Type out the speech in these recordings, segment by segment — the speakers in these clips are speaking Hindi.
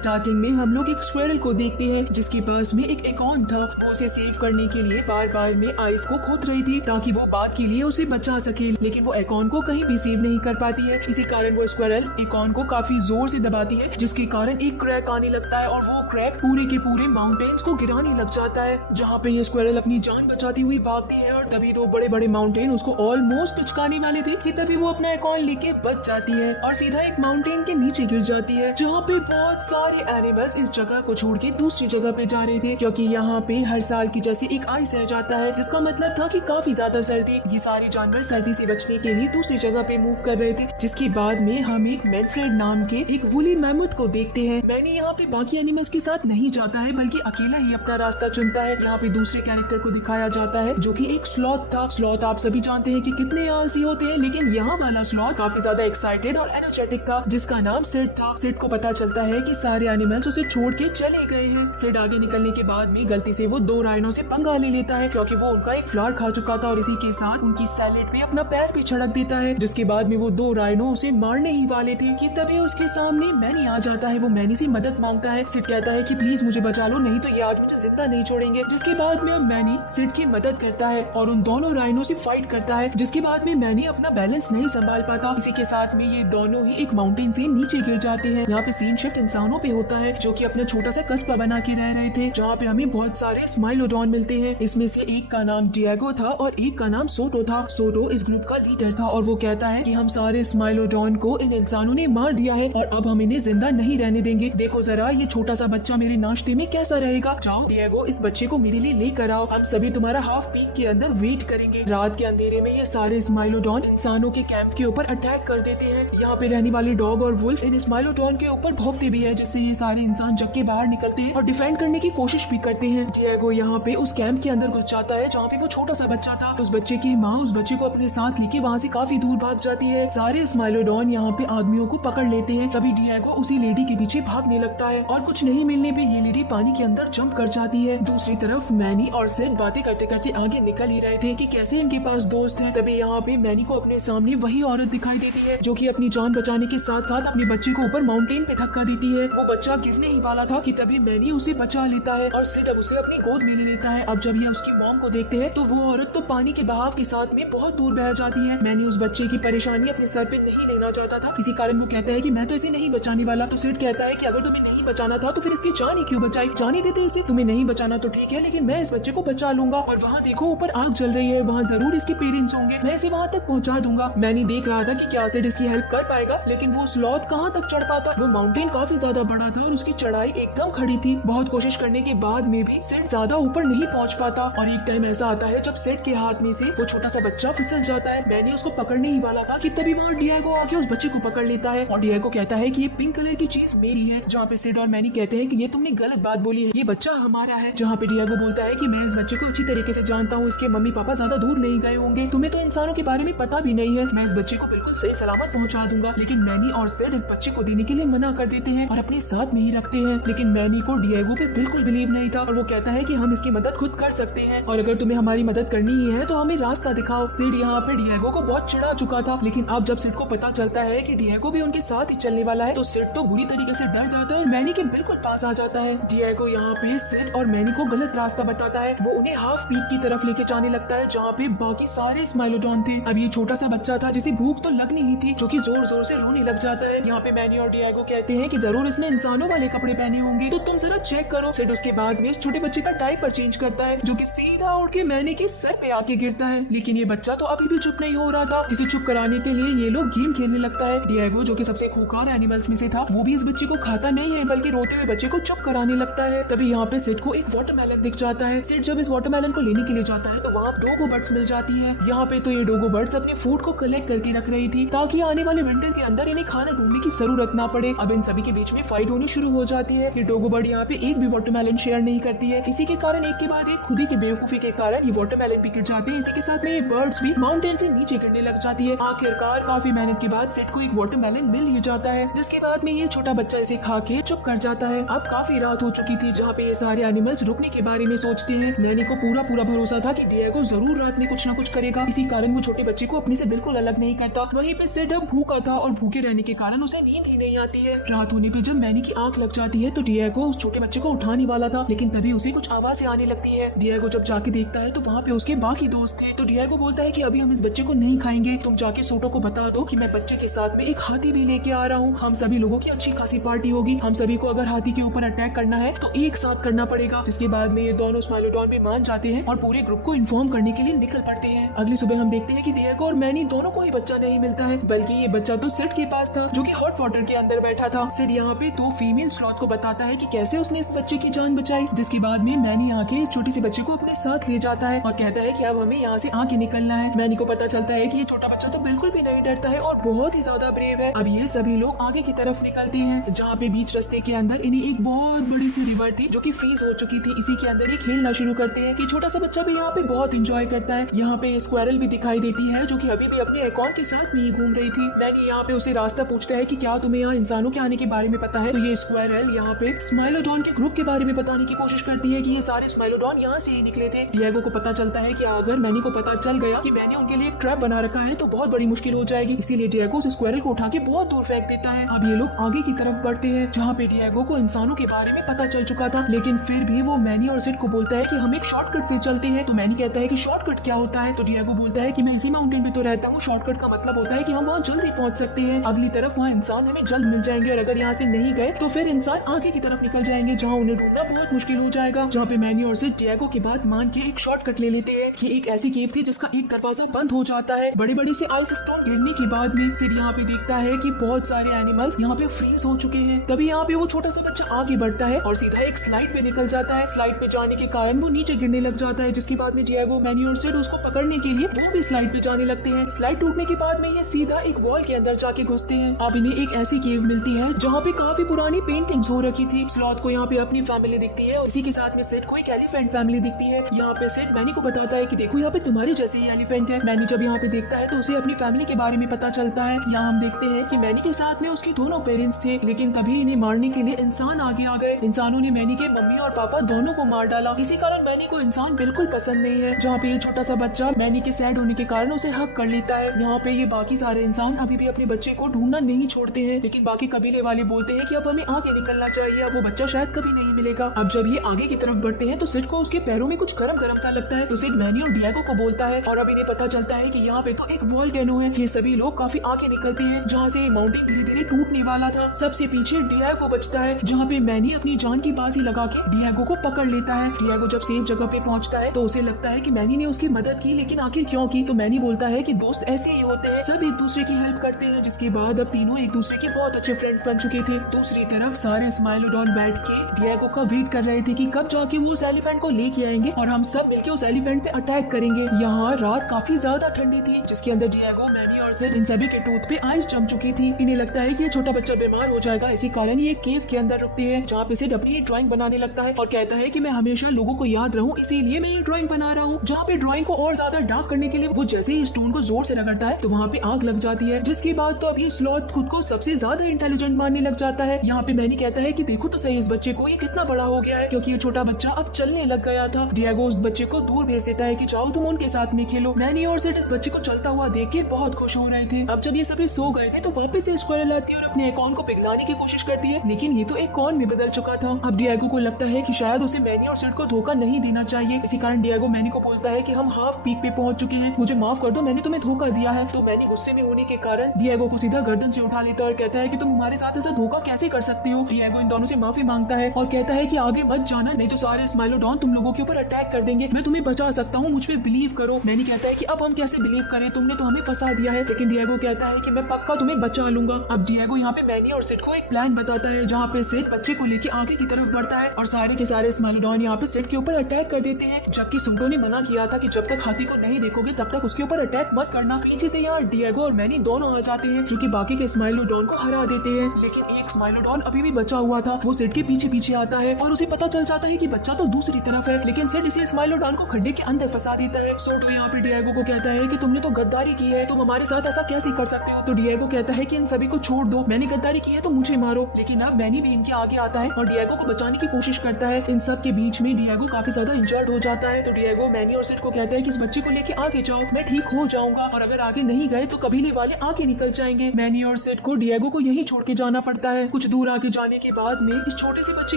स्टार्टिंग में हम लोग एक स्क्विरल को देखते हैं जिसके पास में एक एकॉन था। वो उसे सेव करने के लिए बार बार में आइस को खोद रही थी ताकि वो बात के लिए उसे बचा सके, लेकिन वो एकॉन को कहीं भी सेव नहीं कर पाती है। इसी कारण वो स्क्विरल एकॉन को काफी जोर से दबाती है जिसके कारण एक क्रैक आने लगता है और वो क्रैक पूरे के पूरे माउंटेन्स को गिराने लग जाता है। जहाँ पे ये स्क्विरल अपनी जान बचाती हुई भागती है और तभी दो बड़े बड़े माउंटेन उसको ऑलमोस्ट पिचकाने वाले थे कि तभी वो अपना एकॉन लेके बच जाती है और सीधा एक माउंटेन के नीचे गिर जाती है, जहाँ पे बहुत सारे एनिमल्स इस जगह को छोड़ के दूसरी जगह पे जा रहे थे क्योंकि यहाँ पे हर साल की जैसे एक आइस रह जाता है, जिसका मतलब था कि काफी ज्यादा सर्दी। ये सारे जानवर सर्दी से बचने के लिए दूसरी जगह पे मूव कर रहे थे। जिसके बाद में हम एक मैनफ्रेड नाम के एक वुली मैमथ को देखते हैं। मैंने यहाँ पे बाकी एनिमल्स के साथ नहीं जाता है बल्कि अकेला ही अपना रास्ता चुनता है। यहाँ पे दूसरे कैरेक्टर को दिखाया जाता है जो कि एक स्लॉथ था। स्लॉथ आप सभी जानते हैं कि कितने आलसी होते हैं, लेकिन यहाँ वाला स्लॉथ काफी ज्यादा एक्साइटेड और एनर्जेटिक था जिसका नाम सिड था। सिड को पता चलता है कि सारे एनिमल्स उसे छोड़ के चले गए हैं। सिड आगे निकलने के बाद में गलती से वो दो राइनो से पंगा ले लेता है क्योंकि वो उनका एक फ्लावर खा चुका था और इसी के साथ उनकी सैलेड पे अपना पैर भी छिड़क देता है, जिसके बाद में वो दो राइनो उसे मारने ही वाले थे कि तभी उसके सामने मैनी आ जाता है। वो मैनी से मदद मांगता है। सिड कहता है कि प्लीज मुझे बचा लो, नहीं तो ये आज मुझे जिंदा नहीं छोड़ेंगे। जिसके बाद में मैनी सिड की मदद करता है और उन दोनों राइनो से फाइट करता है, जिसके बाद में मैनी अपना बैलेंस नहीं संभाल पाता। इसी के साथ में ये दोनों ही एक माउंटेन से नीचे गिर जाते हैं। यहाँ पे सीन शिफ्ट इंसानों पे होता है जो कि अपना छोटा सा कस्बा बना के रह रहे थे, जहाँ पे हमें बहुत सारे स्माइलोडॉन मिलते हैं। इसमें से एक का नाम डिएगो था और एक का नाम सोटो था। सोटो इस ग्रुप का लीडर था और वो कहता है कि हम सारे स्माइलोडॉन को इन इंसानों ने मार दिया है और अब हम इन्हें जिंदा नहीं रहने देंगे। देखो जरा ये छोटा सा बच्चा मेरे नाश्ते में कैसा रहेगा। जाओ डिएगो, इस बच्चे को मेरे लिए लेकर आओ, हम सभी तुम्हारा हाफ पीक के अंदर वेट करेंगे। रात के अंधेरे में ये सारे स्माइलोडॉन इंसानों के कैंप के ऊपर अटैक कर देते हैं। यहाँ पे रहने वाले डॉग और वुल्फ इन स्माइलोडॉन के ऊपर भौंकते भी है, जिससे ये सारे इंसान जग के बाहर निकलते हैं और डिफेंड करने की कोशिश भी करते हैं। डिएगो यहाँ पे उस कैंप के अंदर घुस जाता है जहाँ पे वो छोटा सा बच्चा था। उस बच्चे की माँ उस बच्चे को अपने साथ लेके वहाँ से काफी दूर भाग जाती है। सारे स्माइलोडॉन यहाँ पे आदमियों को पकड़ लेते हैं। तभी डिएगो उसी लेडी के पीछे भागने लगता है और कुछ नहीं मिलने पे ये लेडी पानी के अंदर जंप कर जाती है। दूसरी तरफ मैनी और सिड बातें करते करते आगे निकल ही रहे थे कि कैसे इनके पास दोस्त हैं। तभी यहाँ पे मैनी को अपने सामने वही औरत दिखाई देती है जो कि अपनी जान बचाने के साथ साथ अपने बच्चे को ऊपर माउंटेन पे धक्का देती है। वो बच्चा गिरने ही वाला था कि तभी मैनी उसे बचा लेता है और सिड अब उसे अपनी गोद में ले लेता है। अब जब ये उसकी मॉम को देखते हैं तो वो औरत तो पानी के बहाव के साथ में बहुत दूर बह जाती है। मैनी उस बच्चे की परेशानी अपने सर पे नहीं लेना चाहता था, इसी कारण वो कहता है कि मैं तो इसे नहीं बचाने वाला। तो सिड कहता है कि अगर तुम्हें नहीं बचाना था तो फिर इसकी जान ही क्यों बचाई, जान ही देते इसे। तुम्हें नहीं बचाना तो ठीक है, लेकिन मैं इस बच्चे को बचा लूंगा। और वहाँ देखो ऊपर आग जल रही है, वहाँ जरूर इसके पेरेंट्स होंगे, मैं इसे वहाँ तक पहुँचा दूंगा। मैनी देख रहा था कि क्या सिड इसकी हेल्प कर पाएगा, लेकिन वो स्लॉथ कहाँ तक चढ़ पाता। वो माउंटेन काफी ज्यादा बड़ा था और उसकी चढ़ाई एकदम खड़ी थी। बहुत कोशिश करने के बाद में भी सिड ज्यादा ऊपर नहीं पहुँच पाता और एक टाइम ऐसा आता है जब सिड के हाथ में से वो छोटा सा बच्चा फिसल जाता है। मैंने उसको पकड़ने ही वाला था कि तभी वहाँ डिएगो आके उस बच्चे को पकड़ लेता है और डिएगो कहता है कि ये पिंक कलर की चीज मेरी है। जहाँ पे सिड और मैनी कहते हैं कि ये तुमने गलत बात बोली है, ये बच्चा हमारा है। जहाँ पे डिएगो बोलता है कि मैं इस बच्चे को अच्छी तरीके से जानता हूँ, इसके मम्मी पापा ज्यादा दूर नहीं गए होंगे, तुम्हें तो इंसानों के बारे में पता भी नहीं है, मैं इस बच्चे को बिल्कुल सही सलामत पहुँचा दूंगा। लेकिन मैनी और सिड इस बच्चे को देने के लिए मना कर देते हैं और अपने साथ में ही रखते हैं। लेकिन मैनी को डिएगो पे बिल्कुल बिलीव नहीं था और वो कहता है कि हम इसकी मदद खुद कर सकते हैं और अगर तुम्हें हमारी मदद करनी ही है तो हमें रास्ता दिखाओ। सिड यहाँ पे डिएगो को बहुत चिढ़ा चुका था, लेकिन अब जब सिड को पता चलता है कि डिएगो भी उनके साथ ही चलने वाला है तो सिड तो बुरी तरीके से डर जाता है और मैनी के बिल्कुल पास आ जाता है। डिएगो यहाँ पे सिड और मैनी को गलत रास्ता बताता है। वो उन्हें हाफ पीक की तरफ लेके जाने लगता है जहाँ पे बाकी सारे स्माइलोडॉन थे। अब ये छोटा सा बच्चा था जिसे भूख तो लगनी ही थी, जो कि जोर जोर से रोने लग जाता है। यहाँ पे मैनी और डिएगो कहते हैं कि जरूर इसने इंसानों वाले कपड़े पहने होंगे, तो तुम जरा चेक करो। सिड उसके बाद में इस छोटे बच्चे का डायपर चेंज करता है जो कि सीधा उड़ के मैनी के सर पे आके गिरता है। लेकिन ये बच्चा तो अभी भी चुप नहीं हो रहा था, जिसे चुप कराने के लिए ये लोग गेम खेलने लगता है। डिएगो जो कि सबसे खूंखार एनिमल्स में से था, वो भी इस बच्चे को खाता नहीं है बल्कि रोते हुए बच्चे को चुप कराने लगता है। तभी यहाँ पे सिड को एक वाटरमेलन दिख जाता है। सिड जब इस वाटरमेलन को लेने के लिए जाता है तो वहाँ डोगो बर्ड्स मिल जाती है। यहाँ पे तो ये डोगो बर्ड्स अपने फूड को कलेक्ट करके रख रही थी ताकि आने वाले विंटर के अंदर इन्हें खाना ढूंढने की जरूरत ना पड़े। अब इन सभी के बीच में फाइट होनी शुरू हो जाती है। ये डोगो बर्ड यहाँ पे एक भी वाटरमेलन शेयर नहीं करती है। इसी के कारण एक के बाद एक खुद ही के बेवकूफी के कारण ये वाटरमेलन भी गिर जाते हैं। इसी के साथ में ये बर्ड्स भी माउंटेन से नीचे गिरने लग जाती है। आखिरकार काफी मेहनत के बाद सिड को एक वाटरमेलन मिल ही जाता है, जिसके बाद में ये छोटा बच्चा इसे खा के चुप कर जाता है। अब काफी रात हो चुकी थी जहाँ पे ये सारे एनिमल्स रुकने के बारे में सोचते हैं। मैनी को पूरा भरोसा था कि डिएगो जरूर रात में कुछ ना कुछ करेगा, इसी कारण वो छोटे बच्चे को अपने से बिल्कुल अलग नहीं करता। वहीं पे सिड अब भूखा था और भूखे रहने के कारण उसे नींद ही नहीं आती है। रात होने पे जब मैनी की आंख लग जाती है तो डिएगो उस छोटे बच्चे को उठाने वाला था, लेकिन तभी उसे कुछ आवाजें आने लगती है। डिएगो जब जाके देखता है तो वहाँ पे उसके बाकी दोस्त थे। तो डिएगो बोलता है कि अभी हम इस बच्चे को नहीं खाएंगे, तुम जाके सोटो को बता दो कि मैं बच्चे के साथ में एक हाथी भी लेके आ रहा हूँ। हम सभी लोगों की अच्छी खासी पार्टी होगी, हम सभी को अगर हाथी के ऊपर अटैक करना है तो एक साथ करना पड़ेगा। जिसके बाद में ये दोनों स्माइलोडॉन भी मान जाते हैं और पूरे ग्रुप को इन्फॉर्म करने के लिए निकल पड़ते हैं। अगली सुबह हम देखते हैं कि डिएगो और मैनी दोनों को ही बच्चा नहीं मिलता है, बल्कि ये बच्चा तो सिड के पास था जो कि हॉट वाटर के अंदर बैठा था। सिड यहाँ पे दो फीमेल स्लॉथ को बताता है कि कैसे उसने इस बच्चे की जान बचाई। जिसके बाद में मैनी आके इस छोटी सी बच्चे को अपने साथ ले जाता है और कहता है कि अब हमें यहाँ से आगे निकलना है। मैनी को पता चलता है कि ये छोटा बच्चा तो बिल्कुल भी नहीं डरता है और बहुत ही ज्यादा ब्रेव है। अब ये सभी लोग आगे की तरफ निकलते हैं, जहाँ पे बीच रास्ते के अंदर इन्हें एक बहुत बड़ी सी रिवर थी जो कि फ्रीज हो चुकी थी। इसी के अंदर ये खेलना शुरू करते हैं। ये छोटा सा बच्चा भी यहाँ पे बहुत एंजॉय करता है। यहाँ पे स्क्वायरल भी दिखाई देती है जो कि अभी भी अपने एकाउंट के साथ में ही घूम रही थी। मैनी यहाँ पे उसे रास्ता पूछता है कि क्या तुम्हें यहाँ इंसानों के आने के बारे में पता है। तो ये स्क्वायरल यहाँ पे स्माइलोडॉन के ग्रुप के बारे में बताने की कोशिश करती है कि ये सारे स्माइलोडॉन यहाँ से ही निकले थे। डिएगो को पता चलता है कि अगर मैनी को पता चल गया कि मैंने उनके लिए एक ट्रैप बना रखा है तो बहुत बड़ी मुश्किल हो जाएगी। इसीलिए डिएगो उस स्क्वायरल को उठा के बहुत दूर फेंक देता है। अब ये लोग आगे की तरफ बढ़ते हैं, जहाँ पे डिएगो को इंसानों के बारे में पता चल चुका था, लेकिन फिर भी वो मैनी और सिड को बोलता है कि हम एक शॉर्टकट से चलते हैं। तो मैनी कहता है कि शॉर्टकट क्या होता है। तो डिएगो बोलता है कि मैं इसी माउंटेन पे तो रहता हूँ, शॉर्टकट का मतलब होता है कि हम वहाँ जल्दी पहुँच सकते हैं। अगली तरफ वहाँ इंसान हमें जल्द मिल जाएंगे और अगर यहाँ से नहीं गए तो फिर इंसान आगे की तरफ निकल जाएंगे, जहाँ उन्हें ढूंढना बहुत मुश्किल हो जाएगा। जहाँ पे मैनी और सिड डिएगो की बात मान के एक शॉर्टकट ले लेते हैं। ये एक ऐसी केव थी जिसका एक दरवाजा बंद हो जाता है। बड़ी बड़ी से आइस स्टोन गिरने के बाद में सिड यहाँ पे देखता है कि बहुत सारे एनिमल्स यहाँ पे फ्रीज हो चुके हैं। तभी यहाँ पे वो छोटा सा बच्चा आगे बढ़ता है और सीधा एक स्लाइड पे निकल जाता है। स्लाइड पे जाने के कारण वो नीचे गिरने लग जाता है, जिसके बाद में डिएगो, मैनी और सिड उसको पकड़ने के लिए वो भी स्लाइड पे जाने लगते हैं। स्लाइड टूटने के बाद में ये सीधा एक वॉल के अंदर जाके घुसते हैं। अब इन्हें एक ऐसी केव मिलती है जहाँ पे काफी पुरानी पेंटिंग्स हो रखी थी। स्लॉथ को यहाँ पे अपनी फैमिली दिखती है, इसी के साथ में सिड को एक एलिफेंट फैमिली दिखती है। यहाँ पे सिड मैनी को बताता है कि देखो यहाँ पे तुम्हारे जैसे ही एलिफेंट है। मैनी जब यहाँ पे देखता है तो उसे अपनी फैमिली के बारे में पता चलता है। यहाँ हम देखते हैं कि मैनी के साथ में उसके दोनों पेरेंट्स थे, लेकिन तभी इन्हें मारने के लिए इंसान आगे आ गए। इंसानों ने मैनी के मम्मी और पापा दोनों को मार डाला। इसी कारण मैनी को इंसान बिल्कुल पसंद नहीं है। जहाँ पे ये छोटा सा बच्चा मैनी के सैड होने के कारण उसे हक कर लेता है। यहाँ पे ये बाकी सारे इंसान अभी भी अपने बच्चे को ढूंढना नहीं छोड़ते हैं, लेकिन बाकी कबीले वाले बोलते हैं कि अब हमें आगे निकलना चाहिए, अब वो बच्चा शायद कभी नहीं मिलेगा। अब जब ये आगे की तरफ बढ़ते हैं तो सिड को उसके पैरों में कुछ गरम गरम सा लगता है। तो सिड मैनी और डिएगो को बोलता है और अब इन्हें पता चलता है कि यहाँ पे तो एक वोल्केनो है। ये सभी लोग काफी आगे निकलते हैं, जहाँ से माउंटेन धीरे धीरे टूटने वाला था। सबसे पीछे डिएगो बचता है, जहाँ पे मैनी अपनी जान की बाजी लगा के डिएगो को पकड़ लेता है। डिएगो जब सेफ जगह पे पहुँचता है तो उसे लगता है कि मैनी ने उसकी मदद की, लेकिन आखिर क्यों की। तो मैनी बोलता है कि दोस्त ऐसे ही होते हैं, सब एक दूसरे की हेल्प करते हैं। जिसके बाद अब तीनों एक दूसरे के बहुत अच्छे फ्रेंड्स बन चुके थे। दूसरी तरफ सारे स्माइलोडॉन बैठ के डिएगो का वेट कर रहे थे कि कब जाके वो उस एलिफेंट को लेके आएंगे और हम सब मिलके उस एलिफेंट पे अटैक करेंगे। यहाँ रात काफी ज्यादा ठंडी थी, जिसके अंदर डिएगो, मैनी और सिड इन सभी के टूथ पे आइस जम चुकी थी। इन्हें लगता है कि ये छोटा बच्चा बीमार हो जाएगा, इसी कारण ये केव के अंदर रुकते हैं, जहाँ पे सिड अपनी ड्राइंग बनाने लगता है और कहता है कि मैं हमेशा लोगों को याद रहूं, इसीलिए मैं ये ड्राइंग बना रहा हूँ। जहाँ पे ड्राइंग को और ज्यादा डार्क करने के लिए वो जैसे ही स्टोन को जोर से रगड़ता है तो वहाँ पे आग लग जाती है। जिसके बाद तो अभी स्लॉथ खुद को सबसे ज्यादा इंटेलिजेंट मानने लग जाता है। यहाँ पे मैनी कहता है कि देखो तो सही उस बच्चे को, ये कितना बड़ा हो गया है, क्योंकि ये छोटा बच्चा अब चलने लग गया था। डिएगो उस बच्चे को दूर भेज देता है कि जाओ तुम उनके साथ में खेलो। मैनी और सिड इस बच्चे को चलता हुआ देख के बहुत खुश हो रहे थे। अब जब ये सभी सो गए थे तो वापस से स्क्वायरल आती है और अपने एकाउंट को पिघलाने की कोशिश करती है, लेकिन ये तो एक कॉर्न में बदल चुका था। अब डिएगो को लगता है कि शायद उसे मैनी और सिड को धोखा नहीं देना चाहिए। इसी कारण डिएगो मैनी को बोलता है कि हम हाफ पीक पे पहुंच चुके हैं, मुझे माफ कर दो, मैंने तुम्हें धोखा दिया है। तो मैनी गुस्से में होने के कारण डिएगो को सीधा गर्दन से उठा लेता है और कहता है कि तुम हमारे साथ ऐसा धोखा कैसे कर सकते हो। डिएगो इन दोनों से माफी मांगता है और कहता है कि आगे मत जाना, नहीं तो सारे स्माइलोडॉन तुम लोगों के ऊपर अटैक कर देंगे, मैं तुम्हें बचा सकता हूँ, मुझ पे बिलीव करो। मैनी कहता है कि अब हम कैसे बिलीव करें, तुमने तो हमें फंसा दिया है। लेकिन डिएगो कहता है कि मैं पक्का तुम्हें बचा लूंगा। अब डिएगो यहाँ पे मैनी और सिड को एक प्लान बताता है, जहाँ पे सिड बच्चे को लेके आगे की तरफ बढ़ता है और सारे के सारे स्माइलोडॉन यहाँ पे सिड के ऊपर अटैक कर देते हैं, जबकि सुंटो ने मना किया था कि जब तक हाथी को नहीं देखोगे तब तक उसके ऊपर अटैक मत करना। पीछे से यहाँ डिएगो और मैनी दोनों आ जाते हैं, जो कि बाकी के स्माइलोडॉन को हरा देते हैं। लेकिन एक स्माइलोडॉन अभी भी बचा हुआ था, वो सिड के पीछे पीछे आता है और उसे पता चल जाता है कि बच्चा तो दूसरी तरफ है, लेकिन सिड इसे स्माइलोडॉन को खड्डे के अंदर फंसा देता है। सोटो यहाँ पे डिएगो को कहता है कि तुमने तो गद्दारी की है, तुम हमारे साथ ऐसा कैसे कर सकते हो। तो डिएगो कहता है कि इन सभी को छोड़ दो, मैंने गद्दारी की है तो मुझे मारो। लेकिन अब मैनी भी इनके आगे आता है और डिएगो को बचाने की कोशिश करता है। इन सब के बीच में डिएगो काफी ज्यादा इंजर्ड हो जाता है। तो डिएगो मैनी और सिड को कहता है कि इस बच्चे को लेके आगे जाओ, मैं ठीक हो जाऊंगा, और अगर आगे नहीं गए तो कबीले वाले आगे निकल जाएंगे। मैनी और सिड को डिएगो को यही छोड़ के जाना पड़ता है। कुछ कुछ दूर आगे जाने के बाद में इस छोटे से बच्चे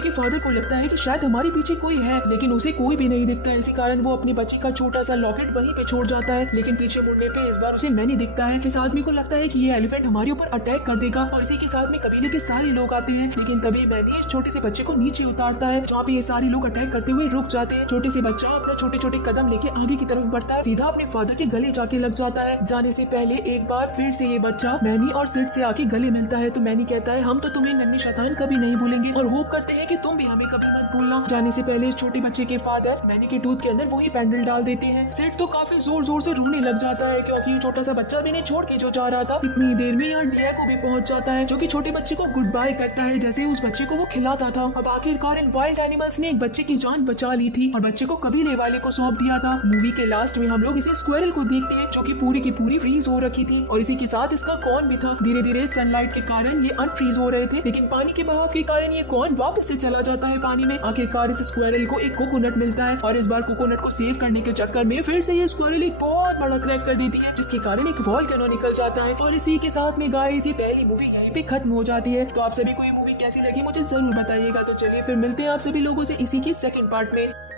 के फादर को लगता है कि शायद हमारे पीछे कोई है, लेकिन उसे कोई भी नहीं दिखता है। इसी कारण वो अपनी बच्ची का छोटा सा लॉकेट वहीं पे छोड़ जाता है। लेकिन पीछे मुड़ने पे इस बार उसे मैनी दिखता है। इस आदमी को लगता है कि ये एलिफेंट हमारे ऊपर अटैक कर देगा और इसी के साथ में कबीले के सारे लोग आते हैं। लेकिन तभी मैनी इस छोटे से बच्चे को नीचे उतारता है, जहाँ पे ये सारे लोग अटैक करते हुए रुक जाते हैं। छोटे से बच्चा अपना छोटे छोटे कदम लेके आगे की तरफ बढ़ता है, सीधा अपने फादर के गले जाके लग जाता है। जाने से पहले एक बार फिर से ये बच्चा मैनी और सिड से आके गले मिलता है। तो मैनी कहता है हम तो तुम्हें नन्ही शैतान कभी नहीं भूलेंगे और होप करते हैं कि तुम भी हमें कभी मत भूलना। जाने से पहले इस छोटे बच्चे के फादर मैनी के टूथ के अंदर वही बैंडल डाल देते हैं। सिड तो काफी जोर जोर से रोने लग जाता है, क्योंकि ये छोटा सा बच्चा भी नहीं छोड़ के जो जा रहा था। इतनी देर में यहाँ डिएगो भी पहुंच जाता है, जो कि छोटे बच्चे को गुड बाय करता है जैसे उस बच्चे को वो खिलाता था। अब आखिरकार इन वाइल्ड एनिमल्स ने एक बच्चे की जान बचा ली थी और बच्चे को कबीले वाले को सौंप दिया था। मूवी के लास्ट में हम लोग इसे स्क्वेरल को देखते हैं, जो कि पूरी की पूरी फ्रीज हो रखी थी और इसी के साथ इसका कॉर्न भी था। धीरे धीरे सनलाइट के कारण ये अनफ्रीज हो रहे थे, लेकिन पानी के बहाव के कारण ये कॉर्न वापस से चला जाता है पानी में। आखिरकार इस स्क्वेरल को एक कोकोनट मिलता है और इस बार कोकोनट को सेव करने के चक्कर में फिर से ये स्क्वेरल एक बहुत बड़ा क्रैक कर देती है, जिसके कारण एक वॉल्केनो निकल जाता है। और इसी के साथ में गाइस ये पहली मूवी यहीं पे खत्म हो जाती है। तो आप सभी को ये मूवी कैसी लगी मुझे जरूर बताइएगा। तो चलिए फिर मिलते हैं आप सभी लोगों से इसी की सेकंड पार्ट में।